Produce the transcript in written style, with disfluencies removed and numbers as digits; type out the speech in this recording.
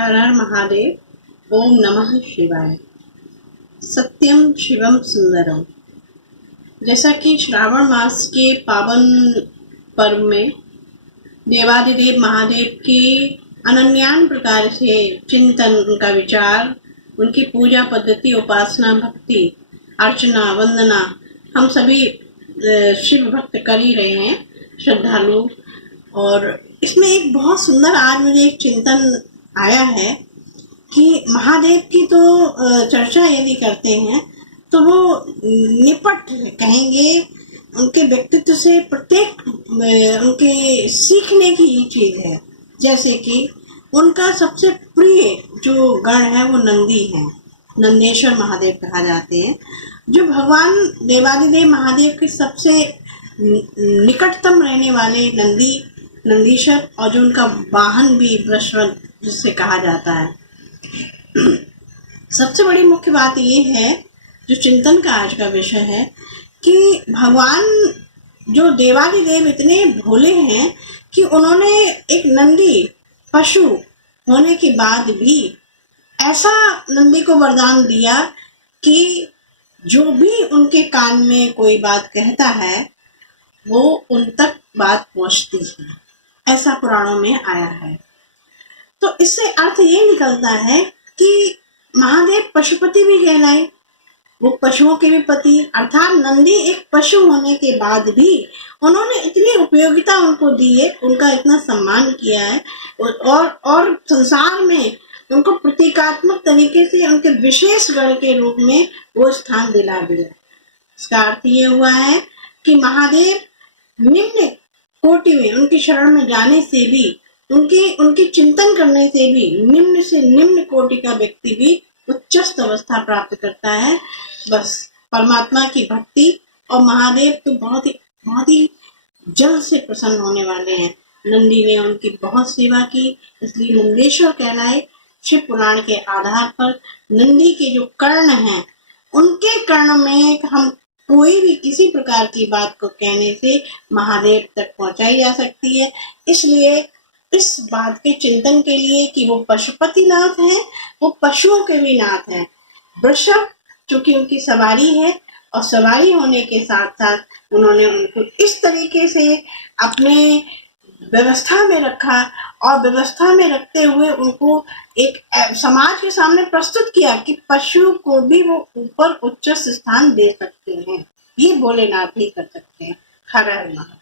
हर हर महादेव। ओम नमः शिवाय। सत्यम शिवम सुंदरम। जैसा कि श्रावण मास के पावन पर्व में देवादिदेव महादेव की अनन्यान प्रकार से चिंतन, उनका विचार, उनकी पूजा पद्धति, उपासना, भक्ति, अर्चना, वंदना हम सभी शिव भक्त कर ही रहे हैं, श्रद्धालु। और इसमें एक बहुत सुंदर आज मुझे एक चिंतन आया है कि महादेव की तो चर्चा यदि करते हैं तो वो निपट कहेंगे उनके व्यक्तित्व से प्रत्येक उनके सीखने की ही चीज है। जैसे कि उनका सबसे प्रिय जो गण है वो नंदी है, नंदेश्वर महादेव कहा जाते हैं, जो भगवान देवादिदेव महादेव के सबसे निकटतम रहने वाले नंदीश्वर, और जो उनका वाहन भी वृषभ जिससे कहा जाता है। सबसे बड़ी मुख्य बात ये है, जो चिंतन का आज का विषय है, कि भगवान जो देवादिदेव इतने भोले हैं कि उन्होंने एक नंदी पशु होने के बाद भी ऐसा नंदी को वरदान दिया कि जो भी उनके कान में कोई बात कहता है वो उन तक बात पहुंचती है, ऐसा पुराणों में आया है। तो इससे अर्थ ये निकलता है कि महादेव पशुपति भी कहलाए, वो पशुओं के भी पति, अर्थात नंदी एक पशु होने के बाद भी उन्होंने इतनी उपयोगिता उनको दी है, उनका इतना सम्मान किया है और संसार में उनको प्रतीकात्मक तरीके से उनके विशेष गण के रूप में वो स्थान दिला दिया। इसका अर्थ ये हुआ है कि महादेव निम्न कोटि में, उनकी शरण में जाने से भी, उनकी चिंतन करने से भी निम्न से निम्न कोटि का व्यक्ति भी उच्चस्त अवस्था प्राप्त करता है। बस परमात्मा की भक्ति, और महादेव तो बहुत ही जल्द से प्रसन्न होने वाले हैं। नंदी ने उनकी बहुत सेवा की, इसलिए नंदेश्वर कहलाए। शिव पुराण के आधार पर नंदी के जो कर्ण हैं, उनके कर्ण में हम कोई भी किसी प्रकार की बात को कहने से महादेव तक पहुंचाई जा सकती है। इसलिए इस बात के चिंतन के लिए कि वो पशुपति नाथ हैं, वो पशुओं के भी नाथ हैं। वृषभ चूंकि उनकी सवारी है, और सवारी होने के साथ साथ उन्होंने उनको इस तरीके से अपने व्यवस्था में रखा, और व्यवस्था में रखते हुए उनको एक समाज के सामने प्रस्तुत किया कि पशु को भी वो ऊपर उच्च स्थान दे सकते हैं। ये भोलेनाथ ही कर सकते हैं। हर हर महादेव।